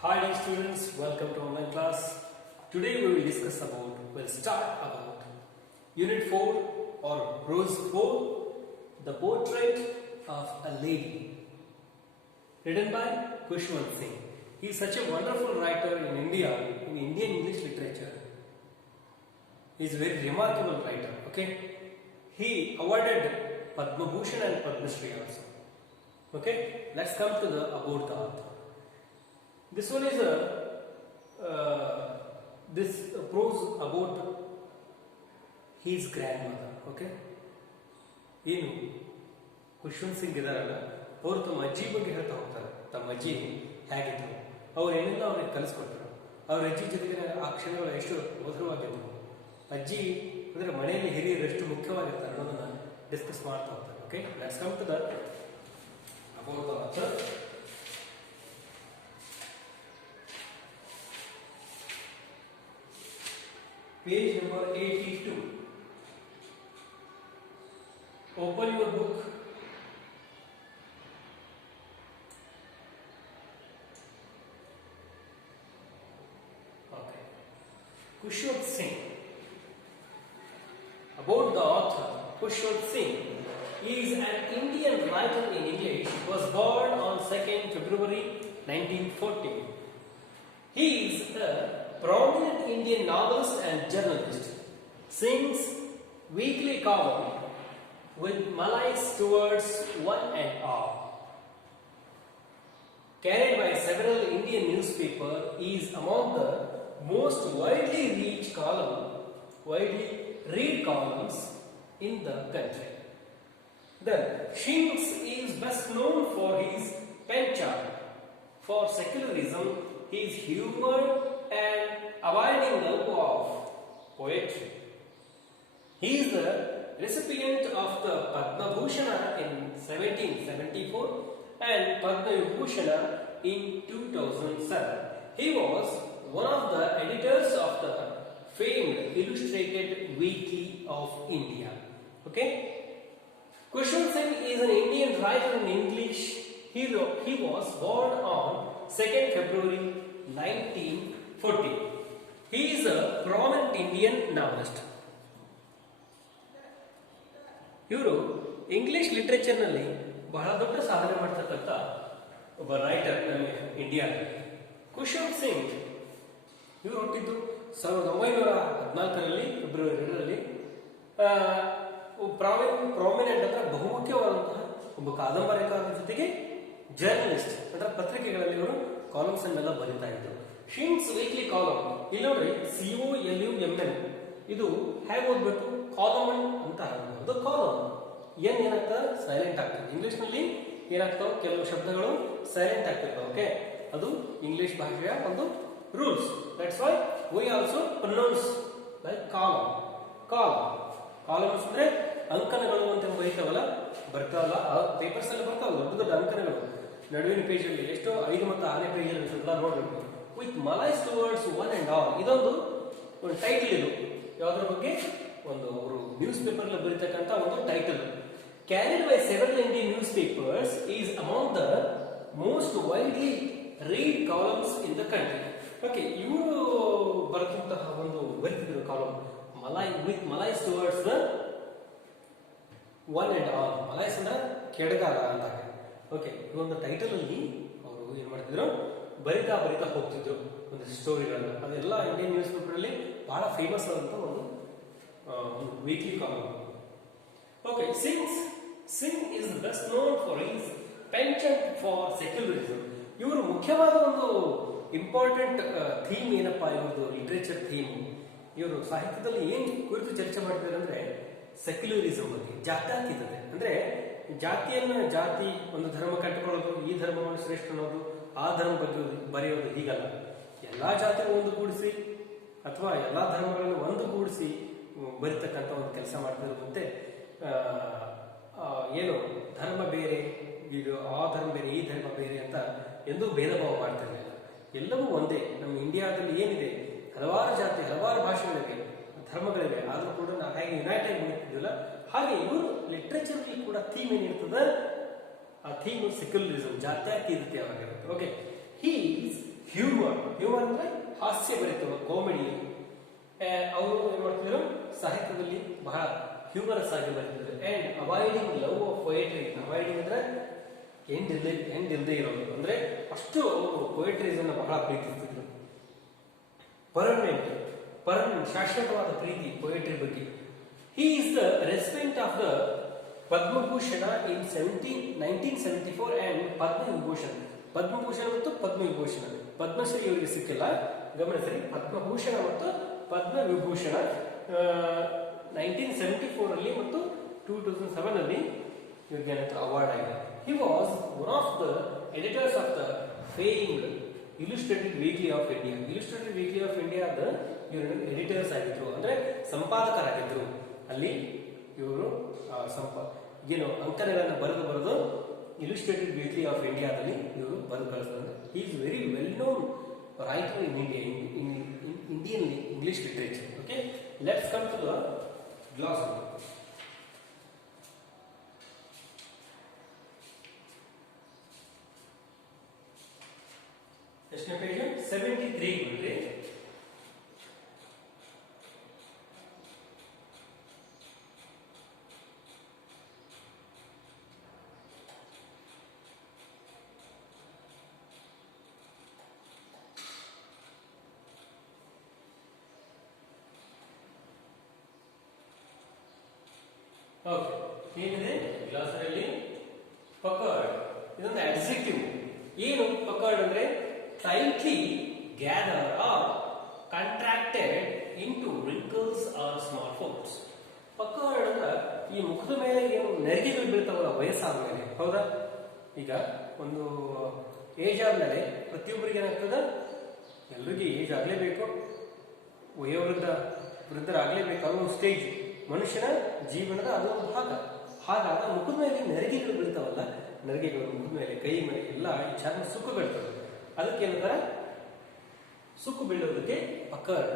Hi dear students, welcome to online class. Today we'll start about Unit 4 or Rose 4, the portrait of a lady, written by Khushwant Singh. He is such a wonderful writer in India, in Indian English literature. He is a very remarkable writer, okay? He awarded Padma Bhushan and Padma Shri also. Okay, let's come to the about the author. This one is this prose about his grandmother. Okay, ಏನು ಖುಷ್ವಂತ್ ಸಿಂಗ್ ಇದಾರಲ್ಲ ಅವರು ತಮ್ಮ ಅಜ್ಜಿ ಬಗ್ಗೆ ಹೇಳ್ತಾ ಹೋಗ್ತಾರೆ. ತಮ್ಮ ಅಜ್ಜಿ ಹೇಗಿದ್ರು, ಅವ್ರು ಏನೆಲ್ಲ ಅವ್ರಿಗೆ ಕಲಿಸ್ಕೊಡ್ತಾರೆ, ಅವ್ರ ಅಜ್ಜಿ ಜೊತೆಗಿನ ಆ ಕ್ಷಣಗಳು ಎಷ್ಟು ಮಧುರವಾಗಿದ್ದವು, ಅಜ್ಜಿ ಅಂದ್ರೆ ಮನೆಯಲ್ಲಿ ಹಿರಿಯರು ಎಷ್ಟು ಮುಖ್ಯವಾಗಿರ್ತಾರೆ ಅನ್ನೋದನ್ನ ಡಿಸ್ಕಸ್ ಮಾಡ್ತಾ ಹೋಗ್ತಾರೆ. Okay, let's come to the about the author. Page number 82. Open your book. Okay. Khushwant Singh. About the author, Khushwant Singh is an Indian writer in English. Was born on 2nd February 1940. He is a prominent Indian novelist and journalist. Singh's weekly column with Malays towards one and all, carried by several Indian newspapers, is among the most widely read columns in the country. Then Singh is best known for his penchant for secularism, his humor and abiding love of poetry. He is the recipient of the Padma Bhushan in 1774 and Padma Vibhushan in 2007. He was one of the editors of the famed Illustrated Weekly of India. Okay? Khushwant Singh is an Indian writer in English. He was born on 2nd February 1940. He is a prominent Indian novelist. ಇವರು English ಲಿಟ್ರೇಚರ್ನಲ್ಲಿ ಬಹಳ ದೊಡ್ಡ ಸಾಧನೆ ಮಾಡ್ತಕ್ಕಂಥ ಒಬ್ಬ writer ನಮ್ಮ ಇಂಡಿಯಾದಲ್ಲಿ. ಖುಷ್ವಂತ್ ಸಿಂಗ್ ಇವರು ಹುಟ್ಟಿದ್ದು 1914ರಲ್ಲಿ ಫೆಬ್ರವರಿ 2ರಲ್ಲಿ. ಪ್ರಾಮಿನೆಂಟ್ ಅಂದ್ರೆ ಬಹುಮುಖ್ಯವಾದಂತಹ ಒಬ್ಬ ಕಾದಂಬರಿಕಾರರ ಜೊತೆಗೆ ಜರ್ನಲಿಸ್ಟ್ ಅಂದ್ರೆ ಪತ್ರಿಕೆಗಳಲ್ಲಿ ಇವರು ಕಾಲಮ್ಸ್ ಅನ್ನೆಲ್ಲ ಬರೀತಾ ಇದ್ರು. ಶಿಂಗ್ಸ್ ವೀಕ್ಲಿ ಕಾಲಮ್ ಇಲ್ಲಿ ನೋಡ್ರಿ, COLUMN. ಇದು ಹೇಗೆ ಓದ್ಬೇಕು, ಕಾಲಮ್ ಅಂತ ಅದು ಕಾಲಮ್. ಏನಾಗ್ತದೆ, ಸೈಲೆಂಟ್ ಆಗ್ತದೆ. ಇಂಗ್ಲಿಷ್ ನಲ್ಲಿ ಏನಾಗ್ತಾವ, ಕೆಲವು ಶಬ್ದಗಳು ಸೈಲೆಂಟ್ ಆಗ್ತಿರ್ತಾವೆ. ಓಕೆ, ಅದು ಇಂಗ್ಲಿಷ್ ಭಾಷೆಯ ಒಂದು rules. That's why we also pronounce like column. Columns ಅಂದ್ರೆ ಅಂಕನಗಳು ಅಂತ ಬರೀತಾವಲ್ಲ, ಬರ್ತಾವಲ್ಲ, ಪೇಪರ್ಸ್ ಅಲ್ಲಿ ಬರ್ತಾವ ದೊಡ್ಡ ದೊಡ್ಡ ಅಂಕನಗಳು. ನಡುವಿನ ಪೇಜ್ ಅಲ್ಲಿ ಎಷ್ಟೋ 5 ಮತ್ತು 6ನೇ ಪೇಜ್ ಅಲ್ಲಿ ನೋಡ್ಬೇಕು. With malaise towards one and all, ಇದೊಂದು ಟೈಟಲ್. ಇದು ಯಾವುದ್ರ ಬಗ್ಗೆ, ಒಂದು ಅವರು ನ್ಯೂಸ್ ಪೇಪರ್ ಅಲ್ಲಿ ಬರೀತಕ್ಕಂಥ ಒಂದು title. Carried by several Indian news papers, is among the most widely read columns in the country. Okay, ಇವರು ಬರೆದಂತಹ ಒಂದು ಬರೀತಿದ್ರು column with malaise towards the one and all. Malaise ಅಂದ್ರೆ ಕೆಡಗಾರ ಅಂತ. ಓಕೆ, ಈ ಒಂದು ಟೈಟಲ್ ಅಲ್ಲಿ ಅವರು ಏನ್ ಮಾಡ್ತಿದ್ರು, ಬರಿತಾ ಹೋಗ್ತಿದ್ರು ಒಂದು ಸ್ಟೋರಿಗಳನ್ನ. ಅದೆಲ್ಲ ಇಂಡಿಯನ್ ನ್ಯೂಸ್ ಪೇಪರ್ ಅಲ್ಲಿ ಬಹಳ ಫೇಮಸ್ ಆದಂತ ಒಂದು weekly column. Okay, Singh is best known for his penchant for secularism. ಇವರು ಮುಖ್ಯವಾದ ಒಂದು ಇಂಪಾರ್ಟೆಂಟ್ ಥೀಮ್ ಏನಪ್ಪಾ, ಇವ್ರದ್ದು ಲಿಟರೇಚರ್ ಥೀಮ್. ಇವರು ಸಾಹಿತ್ಯದಲ್ಲಿ ಏನ್ ಕುರಿತು ಚರ್ಚೆ ಮಾಡಿದ್ದಾರೆ ಅಂದ್ರೆ ಸೆಕ್ಯುಲರಿಸಂ ಬಗ್ಗೆ, ಜಾತ್ಯತೀತತೆ. ಅಂದ್ರೆ ಜಾತಿ ಒಂದು ಧರ್ಮ ಕಟ್ಟಿಕೊಳ್ಳೋದು, ಈ ಧರ್ಮವನ್ನು ಶ್ರೇಷ್ಠ ಅನ್ನೋದು, ಆ ಧರ್ಮ ಬಗ್ಗೆ ಬರೆಯೋದು, ಹೀಗಲ್ಲ. ಎಲ್ಲಾ ಜಾತಿಯನ್ನು ಒಂದುಗೂಡಿಸಿ ಅಥವಾ ಎಲ್ಲಾ ಧರ್ಮಗಳನ್ನು ಒಂದುಗೂಡಿಸಿ ಬರಿತಕ್ಕಂಥ ಒಂದು ಕೆಲಸ ಮಾಡ್ತಿದ್ರು. ಮತ್ತೆ ಏನು ಧರ್ಮ ಬೇರೆ, ಇದು ಆ ಧರ್ಮ ಬೇರೆ, ಈ ಧರ್ಮ ಬೇರೆ ಅಂತ ಎಂದೂ ಭೇದ ಭಾವ ಮಾಡ್ತಿರ್ಲಿಲ್ಲ. ಎಲ್ಲವೂ ಒಂದೇ. ನಮ್ಮ ಇಂಡಿಯಾದಲ್ಲಿ ಏನಿದೆ, ಹಲವಾರು ಜಾತಿ, ಹಲವಾರು ಭಾಷೆಗಳಿವೆ, ಧರ್ಮಗಳಿವೆ, ಆದ್ರೂ ಕೂಡ ನಾವು ಹೇಗೆ ಯುನೈಟ್ ಆಗಿ ಹೋಗ್ತಿದ್ದಿಲ್ಲ, ಹಾಗೆ ಇವರು ಲಿಟ್ರೇಚರ್ ಕೂಡ ಥೀಮ್ ಏನಿರ್ತದೆ, ಆ ಥೀಮ್ ಸೆಕ್ಯುಲರಿಸಂ, ಜಾತ್ಯತೀತತೆ ಆಗಿರುತ್ತೆ. ಓಕೆ, he is ಹ್ಯೂಮರ್ ಅಂದ್ರೆ ಹಾಸ್ಯಭರಿತ ಕಾಮಿಡಿ. ಅವರು ಏನ್ ಮಾಡ್ತಿದ್ರು, ಸಾಹಿತ್ಯದಲ್ಲಿ ಬಹಳ ಹ್ಯೂಮರಸ್ ಆಗಿ ಬರ್ತಿದ್ರು. And avoiding love of poetry. Avoiding ಅಂದ್ರೆ ಎಂಡ್ ಇಲ್ಲದೆ ಇರೋದು, ಅಂದ್ರೆ ಅಷ್ಟು ಅವರು ಪೊಯೆಟ್ರೀಸ್ ಅನ್ನು ಬಹಳ ಪ್ರೀತಿಸ್ತಿದ್ರು. ಪರ್ಮನೆಂಟ್ ಶಾಶ್ವತವಾದ ಪ್ರೀತಿ ಪೊಯೆಟ್ರಿ ಬಗ್ಗೆ. He is the resident of the Padma Bhushan in 1974 and Padma Vibhushan. Padma Bhushan ಮತ್ತು ಪದ್ಮವಿಭೂಷಣ. ಪದ್ಮಶ್ರೀ ಇವರಿಗೆ ಸಿಕ್ಕಿಲ್ಲ, ಗಮನಿಸರಿ. ಪದ್ಮಭೂಷಣ ಮತ್ತು ಪದ್ಮವಿಭೂಷಣ 1974 ಅಲ್ಲಿ ಮತ್ತು 2007 ಅಲ್ಲಿ ಇವರಿಗೆ ಅವಾರ್ಡ್ ಆಗಿದೆ. He was one of the editors of the famed illustrated weekly of India. Illustrated weekly of ಇಂಡಿಯಾದ ಇವರು ಎಡಿಟರ್ಸ್ ಆಗಿದ್ರು, ಅಂದ್ರೆ ಸಂಪಾದಕರಾಗಿದ್ರು. ಅಲ್ಲಿ ಇವರು ಏನು ಅಂಕಣಗಳನ್ನು ಬರೆದು ಇಲುಸ್ಟ್ರೇಟೆಡ್ ವೀಕ್ಲಿ ಆಫ್ ಇಂಡಿಯಾದಲ್ಲಿ ಇವರು ಬರೆದು ಕಳಿಸ್ತಾರೆ. He is very well known writer in India, in Indian English literature. Okay, let's come to the glossary. ಎಷ್ಟನೇ ಪೇಜ್? 73 ಬಿಡ್ರಿ. ಓಕೆ, ಏನಿದೆ ಗ್ಲಾಸರಿಯಲ್ಲಿ? ಪಕರ್ಡ್. ಇದೊಂದು ಅಡ್ಜೆಕ್ಟಿವ್. ಏನು ಪಕರ್ಡ್ ಅಂದ್ರೆ tightly gathered or contracted into wrinkles or small folds. Puckered ಅಂದ್ರೆ ಈ ಮುಖದ ಮೇಲೆ ಏನು ನೆರಿಗೆಗಳು ಬೀಳ್ತಾವಲ್ಲ ವಯಸ್ಸಾದ ಮೇಲೆ, ಹೌದಾ? ಈಗ ಒಂದು ಏಜ್ ಆದ್ಮೇಲೆ ಪ್ರತಿಯೊಬ್ಬರಿಗೆ ಏನಾಗ್ತದ, ಎಲ್ರಿಗೂ ಏಜ್ ಆಗ್ಲೇಬೇಕು, ವೃದ್ಧರಾಗ್ಲೇಬೇಕು ಅನ್ನೋ ಸ್ಟೇಜ್ ಮನುಷ್ಯನ ಜೀವನದ ಅದೊಂದು ಭಾಗ. ಹಾಗಾದ ಮುಖದ ಮೇಲೆ ನೆರಿಗೆಗಳು ಬೀಳ್ತಾವಲ್ಲ, ನೆರಿಗೆಗಳು ಮುಖದ ಮೇಲೆ, ಕೈ ಮೇಲೆ ಎಲ್ಲ ಈ ಚರ್ಮ ಸುಕ್ಕು ಬೀಳ್ತವೆ. ಅದಕ್ಕೆ ಏನಂತಾರೆ? ಸುಕ್ಕು ಬೀಳೋದಕ್ಕೆ ಪಕರ್ಡ್.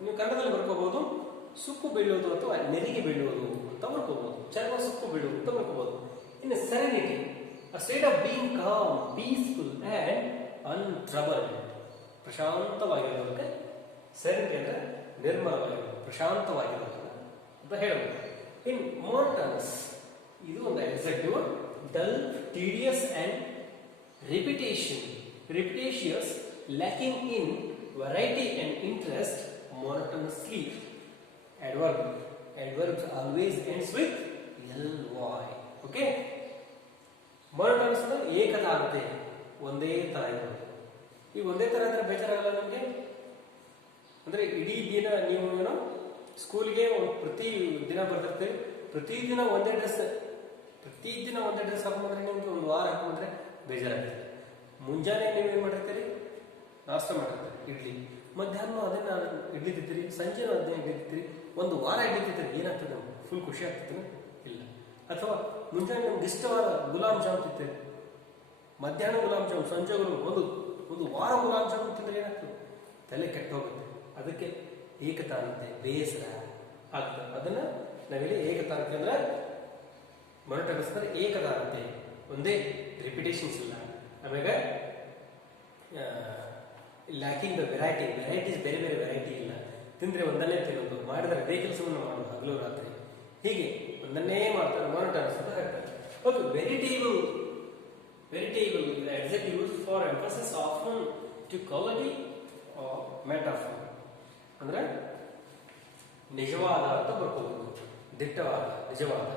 ನೀವು ಕನ್ನಡದಲ್ಲಿ ಬರ್ಕೋಬಹುದು ಸುಕ್ಕು ಬೀಳೋದು ಅಥವಾ ನೆರಿಗೆ ಬೀಳೋದು ಅಂತ ಬರ್ಕೋಬಹುದು. ಚರ್ಮ ಸುಕ್ಕು ಬೀಳೋದು ಅಂತ ಬರ್ಕೋಬಹುದು. ಇನ್ನು serenity, a state of being calm, peaceful and untroubled. ಪ್ರಶಾಂತವಾಗಿರೋದಕ್ಕೆ ಸೆರೆನಿಟಿ ಅಂದ್ರೆ ನಿರ್ಮಲವಾಗಿರೋದು, ಪ್ರಶಾಂತವಾಗಿರೋದು ಅಂತ ಹೇಳಬಹುದು. ಇನ್ ಮೋನೋಟನಸ್, ಇದು ಒಂದು adjective. Dull, tedious and repetitious, lacking in variety and interest, monotonously. Adverbs always ends with ly. Okay, monotonous ಅಂದ್ರೆ ಏಕತಾನತೆ, ಒಂದೇ ತರ ಇರೋದು. ಈ ಒಂದೇ ತರ ಅಂದ್ರೆ ಬೇಜಾರಾಗಲ್ಲ ನಿಮಗೆ? ಅಂದ್ರೆ ಇಡೀ ದಿನ ನೀವು ಏನೋ ಸ್ಕೂಲ್ಗೆ ಪ್ರತಿ ದಿನ ಬರ್ತಿರ್ತೀವಿ, ಪ್ರತಿದಿನ ಒಂದೇ ಡ್ರೆಸ್ ಹಾಕೊಂಡ್ರೆ ನಿಮ್ಗೆ ಒಂದು ವಾರ ಹಾಕೊಂಡ್ರೆ ಬೇಜಾರಾಗ್ತದೆ. ಮುಂಜಾನೆ ನೀವು ಏನ್ ಮಾಡಿರ್ತೀರಿ? ನಾಷ್ಟ ಮಾಡಿರ್ತೀರಿ, ಇಡ್ಲಿ. ಮಧ್ಯಾಹ್ನ ಅದನ್ನ ಇಡ್ಲಿ ತಿಂತೀರಿ, ಸಂಜೆನೂ ಅದನ್ನ ಇಡ್ಲಿ ತಿಂತೀರಿ. ಒಂದು ವಾರ ಇಡ್ಲಿ ತಿಂತೀರಿ, ಏನಾಗ್ತದೆ ನಮ್ಗೆ? ಫುಲ್ ಖುಷಿ ಆಗ್ತದೆ? ಇಲ್ಲ. ಅಥವಾ ಮುಂಜಾನೆ ನಮ್ಗೆ ಇಷ್ಟವಾದ ಗುಲಾಬ್ ಜಾಮ್ ತಿಂತೀರಿ, ಮಧ್ಯಾಹ್ನ ಗುಲಾಬ್ ಜಾಮ್, ಸಂಜೆ ಒಂದು ವಾರ ಗುಲಾಬ್ ಜಾಮ್ ತಿಂದ್ರೆ ಏನಾಗ್ತದೆ? ತಲೆ ಕೆಟ್ಟ ಹೋಗುತ್ತೆ. ಅದಕ್ಕೆ ಏಕತಾನತೆ, ಬೇಸರ ಆಗ್ತದೆ. ಅದನ್ನ ನಾವಿಲ್ಲಿ ಏಕತಾನತೆ ಅಂದ್ರೆ ಮೊನೊಟನಸ್ ಅಂದ್ರೆ ಏಕತಾನತೆ, ಒಂದೇ ರಿಪಿಟೇಷನ್ಸ್ ಇಲ್ಲ. ಆಮೇಲೆ ಲ್ಯಾಕಿಂಗ್ ದ ವೆರೈಟೀಸ್, ಬೇರೆ ಬೇರೆ ವೆರೈಟಿ ಇಲ್ಲ. ತಿಂದ್ರೆ ಒಂದನ್ನೇ ತಿನ್ನೋದು, ಮಾಡಿದ್ರೆ ಅದೇ ಕೆಲಸವನ್ನು ಮಾಡೋದು ಹಗಲು ರಾತ್ರಿ, ಹೀಗೆ ಒಂದನ್ನೇ ಮಾಡ್ತಾರೆ. ಮೊನೊಟನಸ್ ಅಂತ ಹೇಳ್ತಾರೆ. Okay, veritable adjective used for emphasis often to quality or metaphor. ಅಂದ್ರೆ ನಿಜವಾದ ಅಂತ ಬರ್ಕೋಬಹುದು, ದಿಟ್ಟವಾದ, ನಿಜವಾದ.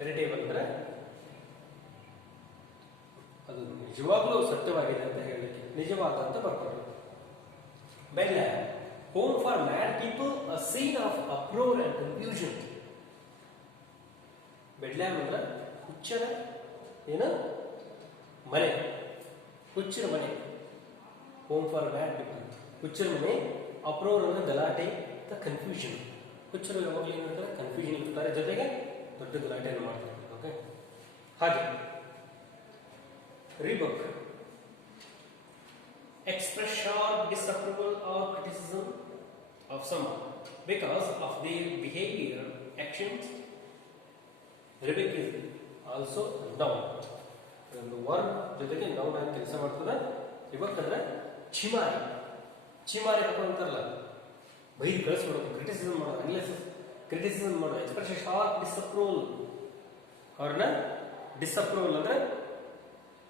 ವೆರಿಟೇಬಲ್ ಅಂದ್ರೆ ಅದು ನಿಜವಾಗ್ಲೂ ಸತ್ಯವಾಗಿದೆ ಅಂತ ಹೇಳಲಿಕ್ಕೆ ನಿಜವಾದ ಅಂತ ಬರ್ಕೋಬಹುದು. Bedlam, home for mad people, a scene of uproar and confusion. Bedlam ಅಂದ್ರೆ ಹುಚ್ಚರ ಏನು ಮನೆ, ಹುಚ್ಚರ ಮನೆ. ಹೋಮ್ ಫಾರ್ ಮ್ಯಾಡ್ ಪೀಪಲ್, ಹುಚ್ಚರ ಮನೆ. ಅಪ್ರೋರ್ ಅಂದ್ರೆ ಗಲಾಟೆ, ಕನ್ಫ್ಯೂಷನ್. ಹುಚ್ಚರು ಯಾವಾಗಲೂ ಏನು ಮಾಡ್ತಾರೆ? ಕನ್ಫ್ಯೂಷನ್ ಇರ್ತಾರೆ, ಜೊತೆಗೆ ದೊಡ್ಡ ಗಲಾಟೆಯನ್ನು ಮಾಡ್ತಾರೆ. ಓಕೆ, ಹಾಗೆ ರಿಬುಕ್, express sharp disapproval or criticism of someone because of their behavior, actions. Rebuke is also noun. ಒಂದು ವರ್ಡ್ ಜೊತೆಗೆ ನೌನ್ ಆಗಿ ಕೆಲಸ ಮಾಡ್ತದೆ. ಇವಕ್ ಅಂದ್ರೆ ಚಿಮಾರಿ ಹಾಕೊಂತಾರಲ್ಲ, ಬೈದು ಕಳಿಸ್ಬಿಡೋದು, ಕ್ರಿಟಿಸಿಸಮ್ ಮಾಡೋದು, ಅನಾಲಿಸಿಸ್ ಕ್ರಿಟಿಸಿಸಮ್ ಮಾಡೋದು, ಎಕ್ಸ್ಪ್ರೆಷನ್ ಶಾರ್ಪ್ ಡಿಸಪ್ರೂವಲ್, ಅವ್ರನ್ನ ಡಿಸಪ್ರೂವಲ್ ಅಂದ್ರೆ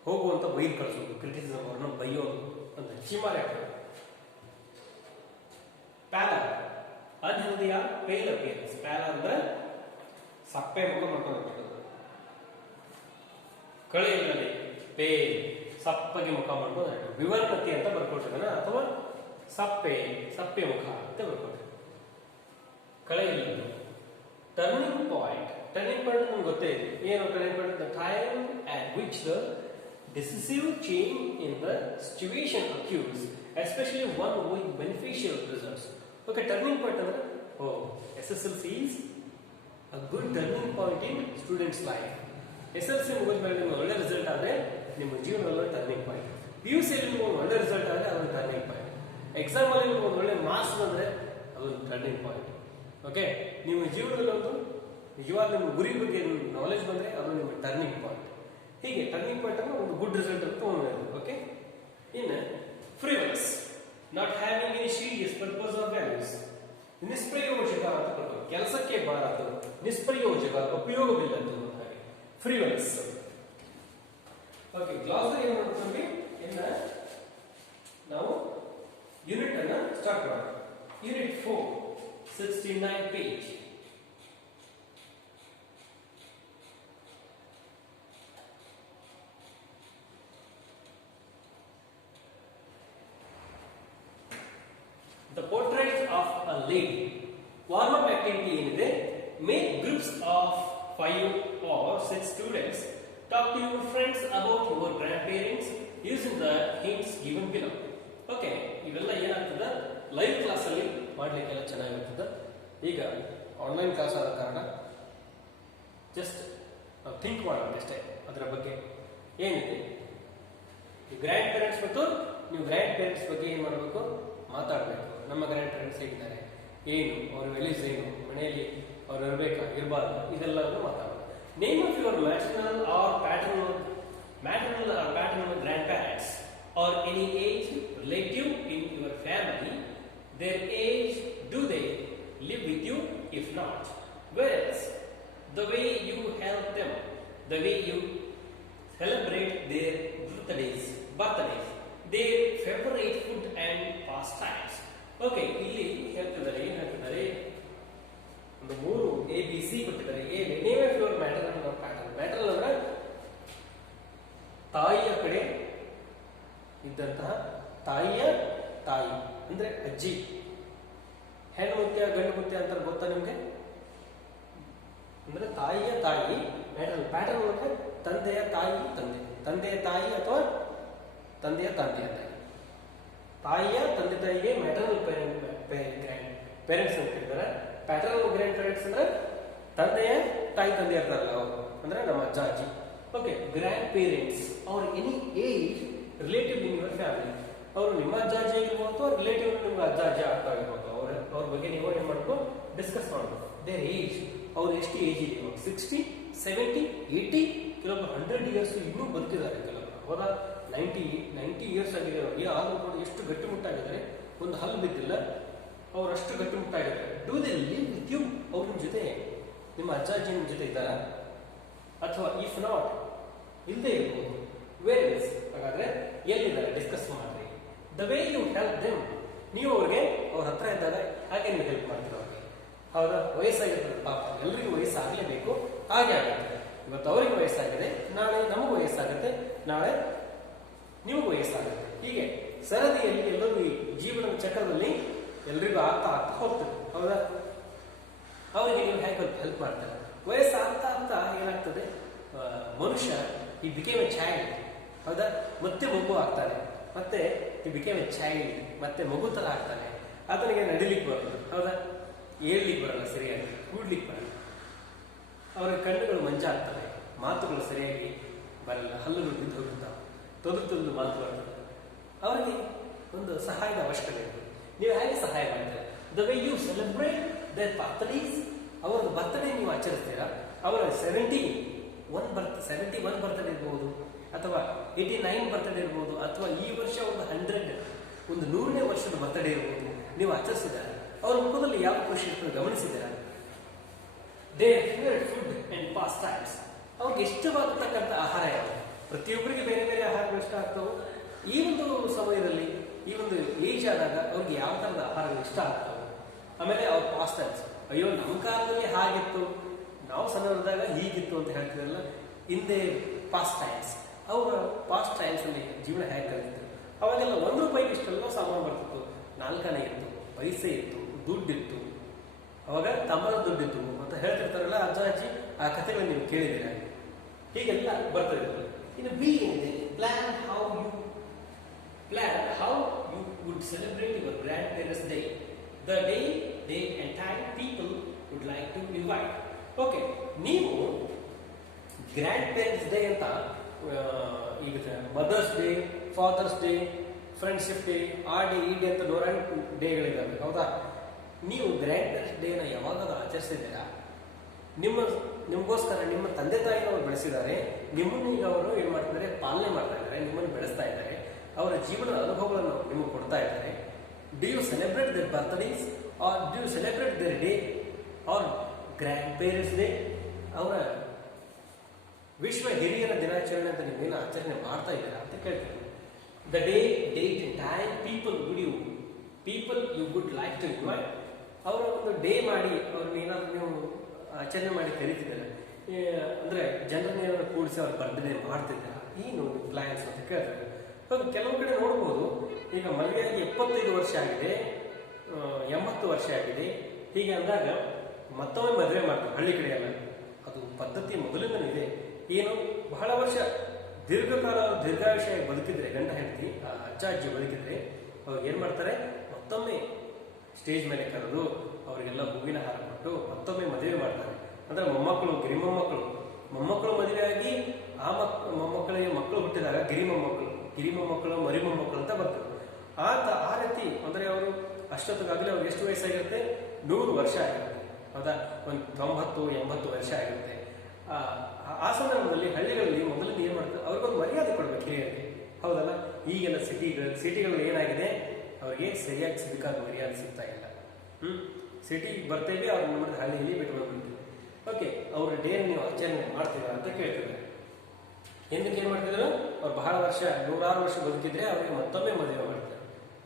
ಹೋಗುವಂತ ಬೈದು ಕಳಿಸೋದು, ಕ್ರಿಟಿಸಿಸಮ್ ಅವ್ರನ್ನ ಬೈಯೋದು ಅಂತ ಚಿಮಾರಿ ಹಾಕೋದು. ಪ್ಯಾಲರ್ ಅನ್ಹೆಲ್ದಿಯ ಪೇಲ್ ಅಪಿಯರೆನ್ಸ್. ಪ್ಯಾಲರ್ ಅಂದ್ರೆ ಸಪ್ಪೆ ಮುಖ ಮಾಡ್ಕೊಂಡು ಕಳೆಯಲ್ಲಿ ಪೇಲ್ ಸಪ್ಪಗೆ ಮುಖ ಮಾಡ್ಕೊಂಡು ವಿವರ್ಣತೆ ಅಂತ ಬರ್ಕೊಟ್ಟಿದ್ದಾನೆ, ಅಥವಾ ಸಪ್ಪೆ ಮುಖ ಅಂತ ಬರ್ಕೊಟ್ಟಿದ್ದಾನೆ. ಕಳೆಯಲ್ಲಿ ಟರ್ನಿಂಗ್ ಪಾಯಿಂಟ್ ನಮ್ಗೆ ಗೊತ್ತೇ ಇದೆ. ಏನು turning point? The time at which the decisive change in the situation occurs, especially one with beneficial results. Okay, turning point ಅಂದ್ರೆ SSLC is a good turning point in students' life. SSLC ಮುಗಿದ ಮೇಲೆ ನಿಮಗೆ ಒಳ್ಳೆ result ಆದರೆ ನಿಮ್ಮ ಜೀವನದಲ್ಲಿ turning point. PUC ಅಲ್ಲಿ ನಿಮಗೆ ಒಂದು ಒಳ್ಳೆ ರಿಸಲ್ಟ್ ಆದರೆ ಅದೊಂದು ಟರ್ನಿಂಗ್ ಪಾಯಿಂಟ್. ಎಕ್ಸಾಮ್ ಅಲ್ಲಿ ನಿಮಗೆ ಒಂದು ಒಳ್ಳೆ ಮಾರ್ಕ್ಸ್ ಬಂದರೆ ಅದೊಂದು ಟರ್ನಿಂಗ್ ಪಾಯಿಂಟ್. ಓಕೆ, ನಿಮ್ಮ ಜೀವನದಲ್ಲಿ ಒಂದು ನಿಜವಾದ ನಿಮ್ಮ ಗುರಿ ಬಗ್ಗೆ ನಾಲೆಜ್ ಬಂದರೆ ಅದು ನಿಮ್ಮ ಟರ್ನಿಂಗ್ ಪಾಯಿಂಟ್. ಹೀಗೆ ಟರ್ನಿಂಗ್ ಪಾಯಿಂಟ್ ಅನ್ನು ಒಂದು ಗುಡ್ ರಿಸಲ್ಟ್ ಅಂತ ತಗೊಂಡಿರೋದು. ಓಕೆ, ಇನ್ನು frivolous, not having any serious purpose or values. ನಿಷ್ಪ್ರಯೋಜಕ ಅಂತ ಕೊಡ್ತಾರೆ, ಕೆಲಸಕ್ಕೆ ಬಾರದು, ನಿಷ್ಪ್ರಯೋಜಕ, ಉಪಯೋಗವಿಲ್ಲದ್ದು ಹಾಗೆ ಫ್ರಿವಲ್ಸ್. ಓಕೆ, ಗ್ಲಾಸರಿ ಏನು ಮಾಡ್ತೀವಿ? ಇನ್ನ ನಾವು ಯೂನಿಟ್ ಅನ್ನ ಸ್ಟಾರ್ಟ್ ಮಾಡೋಣ. Unit 4, 69 page. The portrait of a lady. Warm-up activity ಏನಿದೆ, make groups of 5 or 6 students talk to your friends about your grandparents using the hints given below. Okay, ಇವೆಲ್ಲ ಏನಾಗ್ತದೆ live class ಅಲ್ಲಿ ಮಾಡ್ಲಿಕ್ಕೆಲ್ಲ ಚೆನ್ನಾಗಿರ್ತದೆ. ಈಗ online class ಆದ ಕಾರಣ just ನಾವು think ಮಾಡಬೇಕಷ್ಟೇ ಅದರ ಬಗ್ಗೆ. ಏನಿದೆ ಗ್ರ್ಯಾಂಡ್ ಪೇರೆಂಟ್ಸ್ ಮತ್ತು ನೀವು ಗ್ರ್ಯಾಂಡ್ ಪೇರೆಂಟ್ಸ್ ಬಗ್ಗೆ ಏನು ಮಾಡಬೇಕು? ಮಾತಾಡಬೇಕು. ನಮ್ಮ ಗ್ರ್ಯಾಂಡ್ ಪೇರೆಂಟ್ಸ್ ಹೇಗಿದ್ದಾರೆ, ಏನು ಅವ್ರ ವ್ಯಾಲ್ಯೂಸ್, ಏನು ಮನೆಯಲ್ಲಿ ಅವ್ರು ಇರಬೇಕಾ ಇರಬಾರ್ದು, ಇದೆಲ್ಲವನ್ನು ಮಾತಾಡೋದು. Name of your maternal or paternal grandparents or any age relative in your family. Their age, do they live with you? If not, where else? The way you help them, the way you celebrate their birthdays, their favorite food and pastimes. Okay, ಇಲ್ಲಿ ಹೇಳ್ತಿದ್ದಾರೆ, ಏನು ಹೇಳ್ತಿದ್ದಾರೆ? ಒಂದು 3 ABC ಕೊಟ್ಟಿದ್ದಾರೆ. Name of your maternal pattern. Maternal ಅಂದ್ರೆ ತಾಯಿಯ ಕಡೆ ಇದ್ದಂತಹ ತಾಯಿಯ ತಾಯಿ ಅಂದ್ರೆ ಅಜ್ಜಿ. ಹೆಣ್ಣು ಮುತ್ಯ ಗಂಡು ಮುತ್ಯ ಅಂತ ಗೊತ್ತಾ ನಿಮ್ಗೆ? ಅಂದ್ರೆ ತಾಯಿಯ ತಾಯಿ ಮ್ಯಾಟರ್ನಲ್. ಪ್ಯಾಟರ್ನ್ ಅಂದ್ರೆ ತಂದೆಯ ತಾಯಿ ತಂದೆಯ ತಾಯಿ ಅಥವಾ ತಂದೆಯ ತಾಯಿ. ತಾಯಿಯ ತಂದೆ ತಾಯಿಗೆ ಮ್ಯಾಟರ್ನಲ್ ಪೇರೆಂಟ್ಸ್ ಅಂತ ಹೇಳ್ತಾರೆ. ಪ್ಯಾಟರ್ನಲ್ ಗ್ರ್ಯಾಂಡ್ ಪೇರೆಂಟ್ಸ್ ಅಂದ್ರೆ ತಂದೆಯ ತಾಯಿ ತಂದೆ ಇರ್ತಾರಲ್ಲ ಅವರು, ಅಂದ್ರೆ ನಮ್ಮ ಅಜ್ಜ ಅಜ್ಜಿ. ಓಕೆ, ಗ್ರ್ಯಾಂಡ್ ಪೇರೆಂಟ್ಸ್ ಅವ್ರ any age relative in your family. ಅವರು ನಿಮ್ಮ ಅಜ್ಜ ಅಜ್ಜಿ ಆಗಿರ್ಬೋದು ಅಥವಾ ರಿಲೇಟಿವ್ ನಿಮ್ಗೆ ಅಜ್ಜ ಅಜ್ಜಿ ಆಗ್ತಾ ಇರ್ಬೋದು. ಅವ್ರ ಬಗ್ಗೆ ನೀವು ಏನ್ ಮಾಡ್ಬೇಕು? ಡಿಸ್ಕಸ್ ಮಾಡ್ಬೇಕು. ದೇರ್ ಏಜ್, ಅವ್ರು ಎಷ್ಟು ಏಜ್ ಇದೆ? 60, 70, 80, ಕೆಲವೊಬ್ಬರು 100 ಇಯರ್ಸ್ ಇನ್ನೂ ಬದುಕಿದ್ದಾರೆ. ಕೆಲವರು ಹೌದಾ 90 ಇಯರ್ಸ್ ಆಗಿದೆ. ಆದ್ರೂ ಕೂಡ ಎಷ್ಟು ಗಟ್ಟಿಮುಟ್ಟಾಗಿದ್ದಾರೆ, ಒಂದು ಹಲ್ಲು ಬಿದ್ದಿಲ್ಲ, ಅವ್ರು ಅಷ್ಟು ಗಟ್ಟಿಮುಟ್ಟಾಗಿದ್ದಾರೆ. Do they live with you? ಅವ್ರ ನಿಮ್ಮ ಜೊತೆ, ನಿಮ್ಮ ಅಜ್ಜ ಅಜ್ಜಿ ನಿಮ್ಮ ಜೊತೆ ಇದ್ದಾರಾ? ಅಥವಾ ಇಫ್ ನಾಟ್, ಇಲ್ಲದೆ ಇರ್ಬೋದು. Where else? ಹಾಗಾದ್ರೆ ಎಲ್ಲಿದ್ದಾರೆ? ಡಿಸ್ಕಸ್ ಮಾಡ್ರಿ. The way you help them, ನೀವು ಅವ್ರಿಗೆ ಅವ್ರ ಹತ್ರ ಇದ್ದಾಗ ಹಾಗೆ ನೀವು ಹೆಲ್ಪ್ ಮಾಡ್ತೀರ ಅವ್ರಿಗೆ. ಹೌದಾ? ವಯಸ್ಸಾಗಿರ್ತದೆ ಪಾಪ, ಎಲ್ರಿಗೂ ವಯಸ್ಸಾಗಲೇಬೇಕು. ಹಾಗೆ ಆಗುತ್ತೆ. ಇವತ್ತು ಅವರಿಗೆ ವಯಸ್ಸಾಗಿದೆ, ನಾಳೆ ನಮಗೂ ವಯಸ್ಸಾಗುತ್ತೆ, ನಾಳೆ ನಿಮಗೂ ವಯಸ್ಸಾಗುತ್ತೆ. ಹೀಗೆ ಸರದಿಯಲ್ಲಿ ಎಲ್ಲರೂ ಈ ಜೀವನದ ಚಕ್ರದಲ್ಲಿ ಎಲ್ರಿಗೂ ಆಗ್ತಾ ಹೋಗ್ತದೆ. ಹೌದಾ? ಅವರಿಗೆ ನೀವು ಹೇಗೆ ಹೆಲ್ಪ್ ಮಾಡ್ತಾರೆ. ವಯಸ್ಸಾಗ್ತಾ ಏನಾಗ್ತದೆ? ಮನುಷ್ಯ ಈ ಬಿಕೇಮ್ ಎ ಚೈಲ್ಡ್. ಹೌದಾ? ಮತ್ತೆ ಮಗು ಆಗ್ತಾನೆ, ಮತ್ತೆ ಈ ಬಿಕೇಮ್ ಎ ಚೈಲ್ಡ್, ಮತ್ತೆ ಮಗು ತರ ಆಗ್ತಾನೆ. ಆತನಿಗೆ ನಡಿಲಿಕ್ಕೆ ಬರಲ್ಲ. ಹೌದಾ? ಏಳ್ಲಿಕ್ಕೆ ಬರಲ್ಲ, ಸರಿಯಾಗಿ ಕೂಡ್ಲಿಕ್ಕೆ ಬರಲ್ಲ. ಅವರ ಕಣ್ಣುಗಳು ಮಂಜಾಗ್ತವೆ, ಮಾತುಗಳು ಸರಿಯಾಗಿ ಬರಲ್ಲ, ಹಲ್ಲುಗಳು ಬಿದ್ದು ಹೋಗುತ್ತಾವೆ, ತೊದಲು ಮಾತು ಬರ್ತದೆ. ಅವರಿಗೆ ಒಂದು ಸಹಾಯದ ಅವಶ್ಯಕತೆ ಇದೆ. ನೀವು ಹೇಗೆ ಸಹಾಯ ಮಾಡ್ತೀರಾ? The way you celebrate their birthdays, ಅವರದ್ದು ಬರ್ತಡೇ ನೀವು ಆಚರಿಸ್ತೀರಾ. ಅವರ 71 ಬರ್ತಡೇ ಇರ್ಬೋದು, ಅಥವಾ 89 ಬರ್ತಡೇ ಇರ್ಬೋದು, ಅಥವಾ ಈ ವರ್ಷ 100 ಒಂದು 100ನೇ ವರ್ಷದ ಬರ್ತಡೇ ಇರ್ಬೋದು ನೀವು ಆಚರಿಸಿದ್ದಾರೆ, ಅವರ ಮುಖದಲ್ಲಿ ಯಾವ ಖುಷಿ ಇರ್ತದೆ ಗಮನಿಸಿದ್ದೀರಾ? They favourite food and pastimes, ಅವ್ರಿಗೆ ಇಷ್ಟವಾಗತಕ್ಕಂಥ ಆಹಾರ ಯಾವುದು? ಪ್ರತಿಯೊಬ್ಬರಿಗೆ ಬೇರೆ ಬೇರೆ ಆಹಾರಗಳು ಇಷ್ಟ ಆಗ್ತವೆ. ಈ ಒಂದು ಸಮಯದಲ್ಲಿ ಈ ಒಂದು ಏಜ್ ಆದಾಗ ಅವ್ರಿಗೆ ಯಾವ ಥರದ ಆಹಾರಗಳು ಇಷ್ಟ ಆಗ್ತವೆ. ಆಮೇಲೆ ಅವ್ರ ಪಾಸ್ ಟೈಮ್ಸ್, ಅಯ್ಯೋ ನಮ್ಮ ಕಾಲದಲ್ಲಿ ಹಾಗಿತ್ತು, ನಾವು ಸಣ್ಣವರಿದ್ದಾಗ ಹೀಗಿತ್ತು ಅಂತ ಹೇಳ್ತಿದ್ರಲ್ಲ, ಹಿಂದೆ ಪಾಸ್ ಟೈಮ್ಸ್, ಅವರ ಪಾಸ್ ಟೈಮ್ಸ್ ಅಲ್ಲಿ ಜೀವನ ಹೇಗೆ ಕಲಿತಿದ್ರು. ಅವಾಗೆಲ್ಲ ₹1 ಇಷ್ಟೆಲ್ಲ ಸಾಮಾನು ಬರ್ತಿತ್ತು, 4 ಆನೆ ಇತ್ತು, ಪೈಸೆ ಇತ್ತು, ದುಡ್ಡಿತ್ತು, ಅವಾಗ ತಮ್ಮನ ದುಡ್ಡಿತ್ತು ಅಂತ ಹೇಳ್ತಿರ್ತಾರಲ್ಲ ಅಜ್ಜ ಅಜ್ಜಿ, ಆ ಕಥೆಗಳನ್ನ ನೀವು ಕೇಳಿದ್ದೀರಾ? ಹೀಗೆಲ್ಲ ಬರ್ತದೆ. ಇನ್ನು ಬಿ ಏನಿದೆ, plan how you would celebrate your grandparents day, the day, date and time people would like to invite. Okay, ನೀವು ಗ್ರ್ಯಾಂಡ್ ಪೇರೆಂಟ್ಸ್ ಡೇ ಅಂತ ಈಗ mother's day, father's day, friendship day, ಆ ಡೇ ಈ day ಅಂತ 108 ಡೇಗಳಿದ್ದಾವೆ, ಹೌದಾ? ನೀವು grand parents ಡೇನ ಯಾವಾಗಾದ್ರೂ ಆಚರಿಸಿದ್ದೀರಾ? ನಿಮಗೋಸ್ಕರ ನಿಮ್ಮ ತಂದೆ ತಾಯಿನವರು ಬೆಳೆಸಿದ್ದಾರೆ, ನಿಮ್ಮನ್ನು ಈಗ ಅವರು ಏನು ಮಾಡ್ತಿದ್ದಾರೆ, ಪಾಲನೆ ಮಾಡ್ತಾ ಇದ್ದಾರೆ, ನಿಮ್ಮನ್ನು ಬೆಳೆಸ್ತಾ ಇದ್ದಾರೆ, ಅವರ ಜೀವನದ ಅನುಭವಗಳನ್ನು ನಿಮಗೆ ಕೊಡ್ತಾ ಇದ್ದಾರೆ. Do you celebrate their birthdays or do you celebrate their day or grandparents day? ಅವರ ವಿಶ್ವ ಹಿರಿಯರ ದಿನಾಚರಣೆ ಅಂತ ನೀವೇನು ಆಚರಣೆ ಮಾಡ್ತಾ ಇದ್ದೀರಾ ಅಂತ ಕೇಳ್ತೀನಿ. The day, date and time people you would like to invite. ಅವರ ಒಂದು ಡೇ ಮಾಡಿ ಅವ್ರನ್ನ ಏನಾದ್ರು ನೀವು ಆಚರಣೆ ಮಾಡಿ ಕರೀತಿದ್ದಾರೆ ಅಂದ್ರೆ ಜನರನ್ನ ಏನಾದ್ರು ಕೂಡಿಸಿ ಅವ್ರ ಬರ್ತ್ಡೇ ಮಾಡ್ತಿದ್ದಾರೆ, ಏನು ಪ್ಲಾನ್ಸ್ ಅಂತ ಕೇಳ್ತಾರೆ. ಕೆಲವು ಕಡೆ ನೋಡ್ಬೋದು, ಈಗ ಮದುವೆಯಾಗಿ 75 ವರ್ಷ ಆಗಿದೆ, 80 ವರ್ಷ ಆಗಿದೆ, ಹೀಗೆ ಅಂದಾಗ ಮತ್ತೊಮ್ಮೆ ಮದುವೆ ಮಾಡ್ತಾರೆ ಹಳ್ಳಿ ಕಡೆ ಎಲ್ಲ. ಅದು ಪದ್ಧತಿ ಮೊದಲಿಂದ ಇದೆ. ಏನು ಬಹಳ ವರ್ಷ ದೀರ್ಘಾಯುಷ್ಯ ಬದುಕಿದ್ರೆ ಗಂಡ ಹೆಂಡತಿ, ಅಜ್ಜ ಅಜ್ಜಿ ಬದುಕಿದ್ರೆ ಅವ್ರಿಗೆ ಏನ್ ಮಾಡ್ತಾರೆ, ಮತ್ತೊಮ್ಮೆ ಸ್ಟೇಜ್ ಮೇಲೆ ಕರೆದು ಅವರಿಗೆಲ್ಲ ಹೂವಿನ ಹಾರ ಕೊಟ್ಟು ಮತ್ತೊಮ್ಮೆ ಮದುವೆ ಮಾಡ್ತಾರೆ. ಅಂದ್ರೆ ಮೊಮ್ಮಕ್ಕಳು, ಮೊಮ್ಮಕ್ಕಳು ಮದುವೆಯಾಗಿ ಆ ಮೊಮ್ಮಕ್ಕಳಿಗೆ ಮಕ್ಕಳು ಹುಟ್ಟಿದಾಗ ಗಿರಿಮೊಮ್ಮಕ್ಕಳು, ಮರಿಮೊಮ್ಮಕ್ಕಳು ಅಂತ ಬರ್ತದೆ. ಆ ರೀತಿ ಅಂದ್ರೆ ಅವರು ಅಷ್ಟೊತ್ತಿಗಾಗಲೇ ಅವ್ರಿಗೆ ಎಷ್ಟು ವಯಸ್ಸಾಗಿರುತ್ತೆ, 100 ವರ್ಷ ಆಗಿರುತ್ತೆ, ಹೌದಾ? ಒಂದು 90-80 ವರ್ಷ ಆಗಿರುತ್ತೆ. ಸಂದರ್ಭದಲ್ಲಿ ಹಳ್ಳಿಗಳಲ್ಲಿ ಮೊದಲಿಂದ ಏನ್ ಮಾಡ್ತಾರೆ, ಅವ್ರಿಗೊಂದು ಮರ್ಯಾದೆ ಕೊಡ್ಬೇಕು ಹಿರಿಯರಿಗೆ, ಹೌದಲ್ಲ? ಈಗೆಲ್ಲ ಸಿಟಿಗಳಲ್ಲಿ ಏನಾಗಿದೆ, ಅವ್ರಿಗೆ ಸರಿಯಾಗಿ ಸಿಗಬೇಕಾದ ಮರ್ಯಾದೆ ಸಿಗ್ತಾ ಇಲ್ಲ. ಸಿಟಿಗೆ ಬರ್ತೇವೆ, ಅವ್ರ ನಮ್ಮ ಹಳ್ಳಿಯಲ್ಲಿ ಬಿಟ್ಕೊಂಡ್ಬಿಡ್ತೀವಿ. ಓಕೆ, ಅವ್ರ ಡೇ ನೀವು ಆಚರಣೆ ಮಾಡ್ತೀರಾ ಅಂತ ಕೇಳ್ತಿದ್ದಾರೆ. ఎందుకు ಏನ್ ಮಾಡ್ತಿದ್ರು, ಅವ್ರು ಬಹಳ ವರ್ಷ 106 ವರ್ಷ ಬದುಕಿದ್ರೆ ಅವ್ರಿಗೆ ಮತ್ತೊಮ್ಮೆ ಮದುವೆ ಮಾಡ್ತಾರೆ,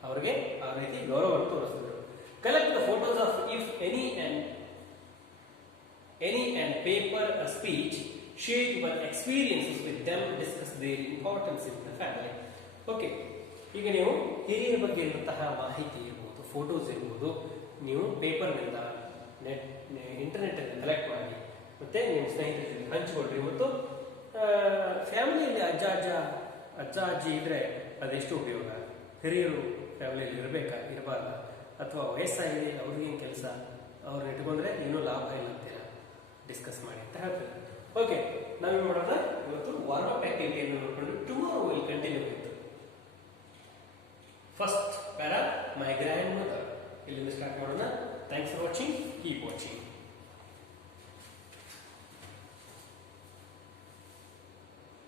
ಅವ್ರಿಗೆ ಆ ರೀತಿ ಗೌರವವನ್ನು ತೋರಿಸ್ತಿದ್ರು. Collect the photos of if any and paper a speech, share your experiences with them, discuss their importance in the family. Okay, ಈಗ ನೀವು ಹಿರಿಯರ ಬಗ್ಗೆ ಇರುವಂತಹ ಮಾಹಿತಿ ಇರ್ಬೋದು, ಫೋಟೋಸ್ ಇರ್ಬೋದು, ನೀವು ಪೇಪರ್ನಿಂದ ಇಂಟರ್ನೆಟ್ ಕಲೆಕ್ಟ್ ಮಾಡಿ ಮತ್ತೆ ನಿಮ್ಮ ಸ್ನೇಹಿತರಿಗೆ ಹಂಚಿಕೊಡ್ರಿ. ಮತ್ತು ಫ್ಯಾಮಿಲಿಯಲ್ಲಿ ಅಜ್ಜ ಅಜ್ಜಿ ಇದ್ರೆ ಅದೆಷ್ಟು ಉಪಯೋಗ, ಹಿರಿಯರು ಫ್ಯಾಮಿಲಿಯಲ್ಲಿ ಇರಬೇಕಾ ಇರಬಾರ್ದ, ಅಥವಾ ವಯಸ್ಸಾಗಿದೆ ಅವ್ರಿಗೇನು ಕೆಲಸ, ಅವ್ರನ್ನ ಇಟ್ಕೊಂಡ್ರೆ ಏನೂ ಲಾಭ ಇಲ್ಲ ಅಂತೀರಾ, ಡಿಸ್ಕಸ್ ಮಾಡಿ ಅಂತ ಹೇಳ್ತಾರೆ. ಓಕೆ, ನಾವೇನು ಮಾಡೋಣ, ಇವತ್ತು ವಾರ್ಮ್ ಅಪ್ ಆಕ್ಟಿವಿಟಿಯನ್ನು ನೋಡ್ಕೊಂಡು tomorrow will continue with first para my grand mother. ಇಲ್ಲಿಂದ ಸ್ಟಾರ್ಟ್ ಮಾಡೋಣ. Thanks for watching, keep watching.